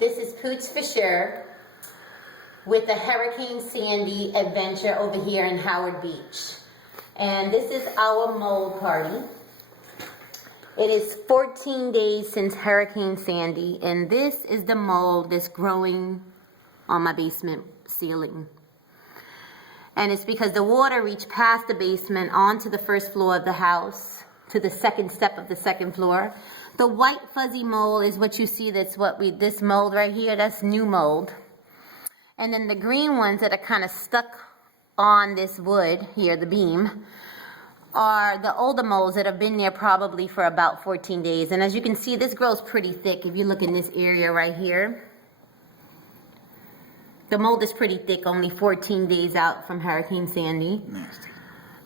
This is Pooch Fisher with the Hurricane Sandy adventure over here in Howard Beach. And this is our mold party. It is 14 days since Hurricane Sandy, and this is the mold that's growing on my basement ceiling. And it's because the water reached past the basement onto the first floor of the house, to the second step of the second floor. The white fuzzy mold is what you see, this mold right here, that's new mold. And then the green ones that are kind of stuck on this wood here, the beam, are the older molds that have been there probably for about 14 days. And as you can see, this grows pretty thick. If you look in this area right here, the mold is pretty thick, only 14 days out from Hurricane Sandy. Nasty.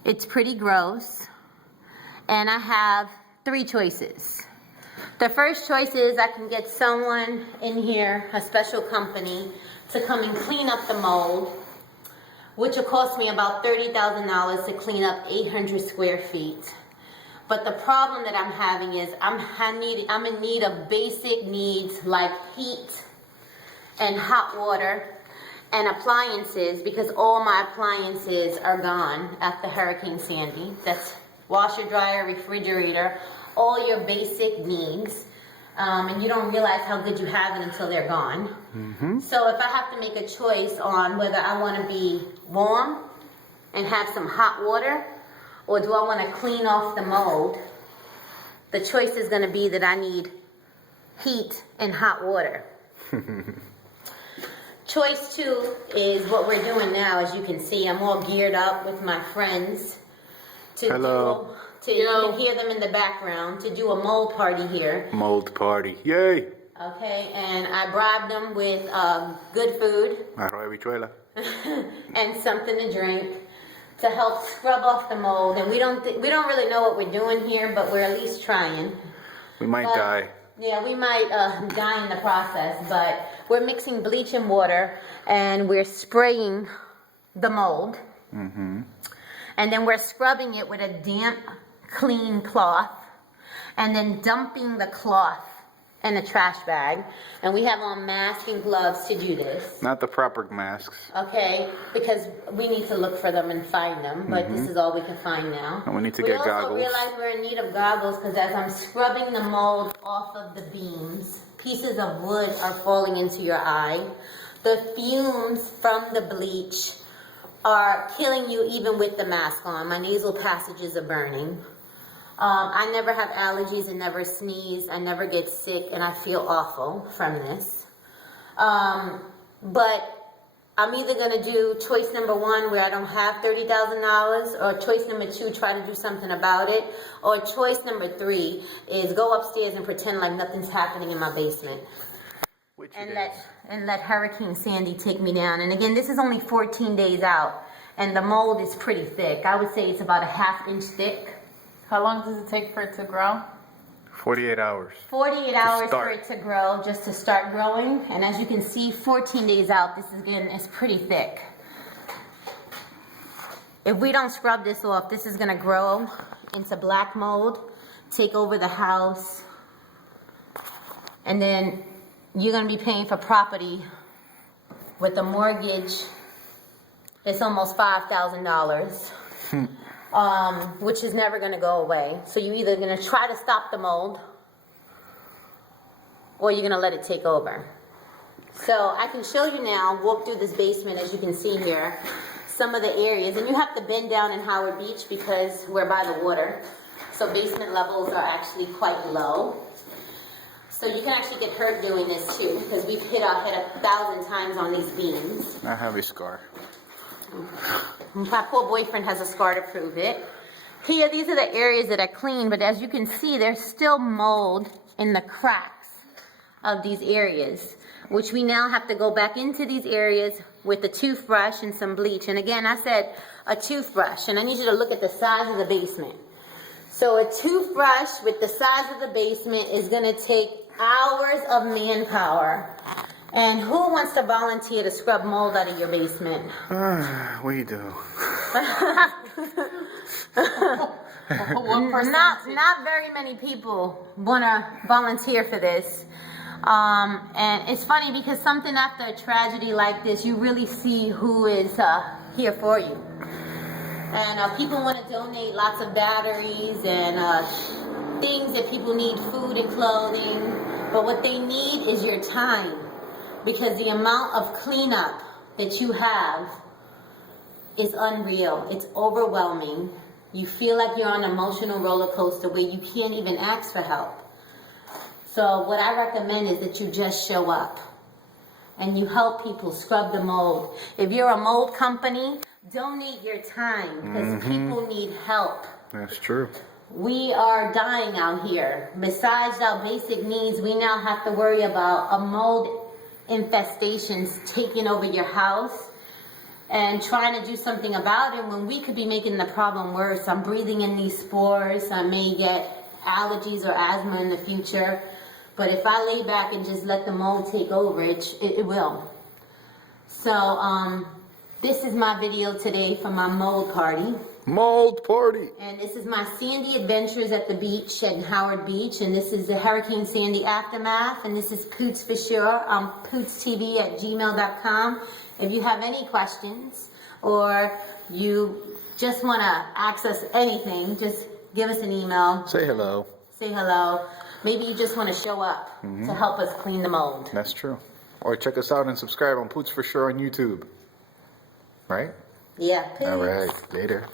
It's pretty gross. And I have 3 choices. The first choice is I can get someone in here, a special company, to come and clean up the mold, which will cost me about $30,000 to clean up 800 square feet. But the problem that I'm having is I'm in need of basic needs like heat and hot water and appliances, because all my appliances are gone after Hurricane Sandy. That's washer, dryer, refrigerator, all your basic needs. And you don't realize how good you have it until they're gone. Mm-hmm. So if I have to make a choice on whether I want to be warm and have some hot water, or do I want to clean off the mold, the choice is going to be that I need heat and hot water. Choice 2 is what we're doing now. As you can see, I'm all geared up with my friends to you can hear them in the background, to do a mold party here. Mold party, yay! Okay, and I bribed them with good food Arroz de habichuela. and something to drink to help scrub off the mold. And we don't really know what we're doing here, but we're at least trying. We might die. Yeah, we might die in the process, but we're mixing bleach and water, and we're spraying the mold. Mm-hmm. And then we're scrubbing it with a damp, clean cloth, and then dumping the cloth in a trash bag. And we have on masks and gloves to do this. Not the proper masks. Okay, because we need to look for them and find them, but this is all we can find now. And we need to get goggles. We also realize we're in need of goggles because as I'm scrubbing the mold off of the beams, pieces of wood are falling into your eye. The fumes from the bleach are killing you even with the mask on. My nasal passages are burning. I never have allergies and never sneeze. I never get sick, and I feel awful from this. But I'm either going to do choice number 1, where I don't have $30,000, or choice number 2, try to do something about it, or choice number 3 is go upstairs and pretend like nothing's happening in my basement. And let Hurricane Sandy take me down. And again, this is only 14 days out, and the mold is pretty thick. I would say it's about a ½ inch thick. How long does it take for it to grow? 48 hours. 48 hours for it to grow, just to start growing. And as you can see, 14 days out, this is again, it's pretty thick. If we don't scrub this off, this is gonna grow into black mold, take over the house, and then you're going to be paying for property with a mortgage. It's almost $5,000, which is never going to go away. So you're either going to try to stop the mold, or you're going to let it take over. So I can show you now, walk through this basement, as you can see here, some of the areas. And you have to bend down in Howard Beach because we're by the water. So basement levels are actually quite low. So you can actually get hurt doing this too, because we've hit our head 1,000 times on these beams. I have a scar. My poor boyfriend has a scar to prove it. Here, these are the areas that are clean, but as you can see, there's still mold in the cracks of these areas, which we now have to go back into these areas with a toothbrush and some bleach. And again, I said a toothbrush, and I need you to look at the size of the basement. So a toothbrush with the size of the basement is going to take hours of manpower. And who wants to volunteer to scrub mold out of your basement? We do. One person. Not very many people want to volunteer for this. And it's funny because something after a tragedy like this, you really see who is here for you. And people want to donate lots of batteries and things that people need, food and clothing. But what they need is your time. Because the amount of cleanup that you have is unreal. It's overwhelming. You feel like you're on an emotional roller coaster where you can't even ask for help. So what I recommend is that you just show up and you help people scrub the mold. If you're a mold company, donate your time because people need help. That's true. We are dying out here. Besides our basic needs, we now have to worry about a mold infestations taking over your house and trying to do something about it when we could be making the problem worse. I'm breathing in these spores. I may get allergies or asthma in the future. But if I lay back and just let the mold take over, it will. So this is my video today for my mold party. Mold party. And this is my Sandy Adventures at the beach at Howard Beach. And this is the Hurricane Sandy Aftermath. And this is Poots for sure. PootsTV@gmail.com. If you have any questions or you just want to access anything, just give us an email. Say hello. Say hello. Maybe you just want to show up to help us clean the mold. That's true. Or check us out and subscribe on Poots for sure on YouTube. Right? Yeah. Peace. All right. Later.